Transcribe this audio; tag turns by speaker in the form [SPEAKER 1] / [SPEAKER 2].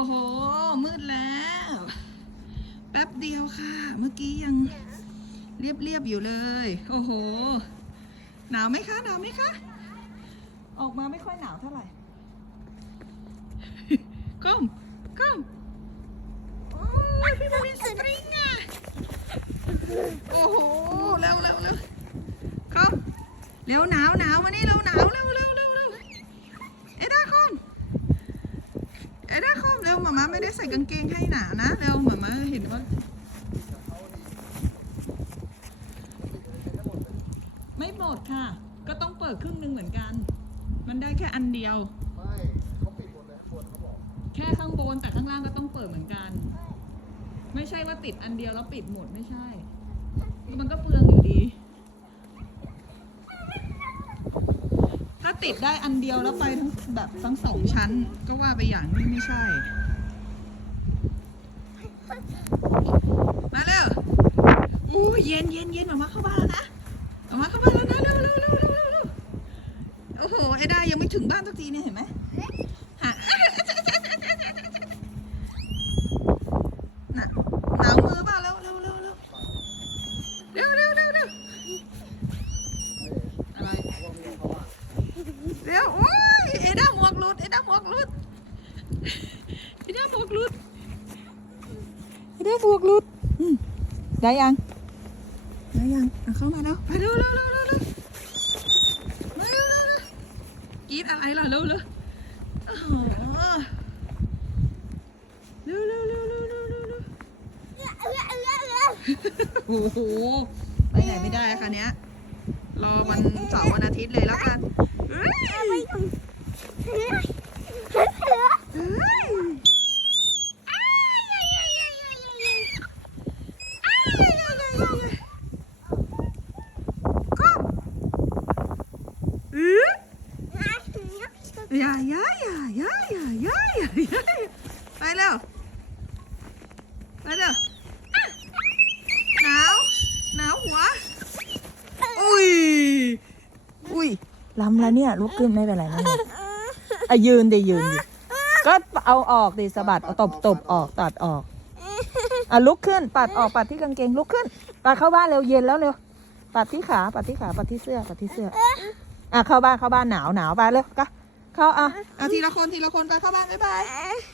[SPEAKER 1] อ้โห มืดแล้ว แป๊บเดียวค่ะ เมื่อกี้ยังเรียบๆอยู่เลย โอ้โห หนาวไหมคะ หนาวไหมคะ ออกมาไม่ค่อยหนาวเท่าไหร่ก้มก้มโอ้ยพี่มาวิสปริงอะ โอ้โห เร็วเร็วเร็วก้มเร็วหนาวหนาวมานี่เร็วหนาวเร็วเร็วเร็วเร็วเอ็ดาคอม เอ็ดาคอมเร็วหมาม่าไม่ได้ ใส่กางเกงให้หนานะเร็วหมาม่าเห็นว่า ไม่หมดค่ะ ก็ต้องเปิดครึ่งหนึ่งเหมือนกัน มันได้แค่อันเดียว
[SPEAKER 2] ไม่เขาปิดหมดเลยข้างบนเขาบอก
[SPEAKER 1] แค่ข้างบนแต่ข้างล่างก็ต้องเปิดเหมือนกัน ไม่ใช่ว่าติดอันเดียวแล้วปิดหมดไม่ใช่ มันก็เปลืองอยู่ดี ถ้าติดได้อันเดียวแล้วไปทั้งแบบทั้งสองชั้น ก็ว่าไปอย่างนี้ไม่ใช่ มาเร็ว เย็นเย็นเย็นหมามาเข้าบ้านแล้วนะหมามาเข้าบ้านแล้วนะเร็วเร็วเร็วเร็วเร็วเร็วโอ้โหไอ้ได้ยังไม่ถึงบ้านสักทีเนี่ยเห็นไหมหาน่ะหนาวมือเปล่าเร็วเร็วเร็วเร็วเร็วเร็วเร็วเร็วอะไร
[SPEAKER 2] เขาบอกมีเขาว่า
[SPEAKER 1] เร็วโอ้ยเอด้าหมวกหลุดเอด้าหมวกหลุดเอด้าหมวกหลุดเอด้าหมวกหลุดได้ยัง มายังเอาเข้ามาแล้วไปเร็วเร็วเร็วเร็วเร็วมาเร็วเร็วเร็วกรีดอะไรล่ะเร็วเร็วโอ้โหเร็วเร็วเร็วเร็วเร็วเร็วเร็วโอ้โหไปไหนไม่ได้อะค่ะเนี้ยรอวันเสาร์วันอาทิตย์เลยแล้วกัน ยาย่าย่าย่าย่าย่าย่าย่าไปแล้วไปเร็วหนาวหนาวหัวอุ้ยอุ้ยล้ำแล้วเนี่ยลุกขึ้นไม่เป็นไรนะเนี่ยอะยืนเดี๋ยวยืนก็เอาออกดิสะบัดเอาตบตบออกตัดออกอะลุกขึ้นปัดออกปัดที่กางเกงลุกขึ้นปัดเข้าบ้านเร็วเย็นแล้วเร็วปัดที่ขาปัดที่ขาปัดที่เสื้อปัดที่เสื้ออะเข้าบ้านเข้าบ้านหนาวหนาวไปเร็วก็ เข้าอะอะทีละคนทีละคนไปเข้าบ้านบ๊ายบาย